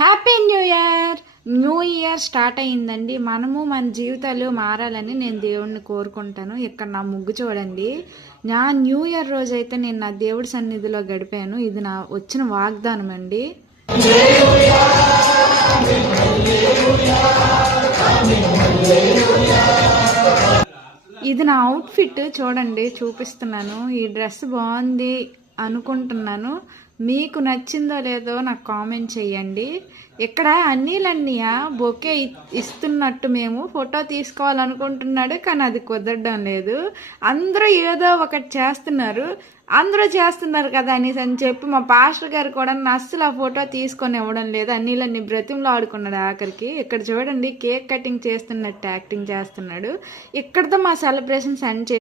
Happy new year. New year start అయ్యిందండి. మనము మన జీవితాలు మారాలని నేను దేవుడిని కోరుకుంటాను. ఇక్కడ నా ముగ్గు చూడండి. నా న్యూ ఇయర్ రోజు అయితే నేను నా దేవుడి సన్నిధిలో గడిపాను. ఇది నా వచ్చిన వాగ్దానం అండి. ఇది నా అవుట్ఫిట్ చూడండి, చూపిస్తున్నాను. ఈ డ్రెస్ బాగుంది అనుకుంటున్నాను. మీకు నచ్చిందో లేదో నాకు కామెంట్ చేయండి. ఇక్కడ అన్నీలన్నయ్య బొకే ఇస్తున్నట్టు మేము ఫోటో తీసుకోవాలనుకుంటున్నాడు, కానీ అది కుదరడం లేదు. అందరూ ఏదో ఒకటి చేస్తున్నారు. అందరూ చేస్తున్నారు కదా అని చెప్పి మా పాస్టర్ గారు కూడా అస్సలు ఆ ఫోటో తీసుకొని ఇవ్వడం లేదు. అన్నీలన్నీ బ్రతిమలో ఆడుకున్నాడు ఆఖరికి. ఇక్కడ చూడండి, కేక్ కటింగ్ చేస్తున్నట్టు యాక్టింగ్ చేస్తున్నాడు. ఇక్కడతో మా సెలబ్రేషన్స్ ఎండ్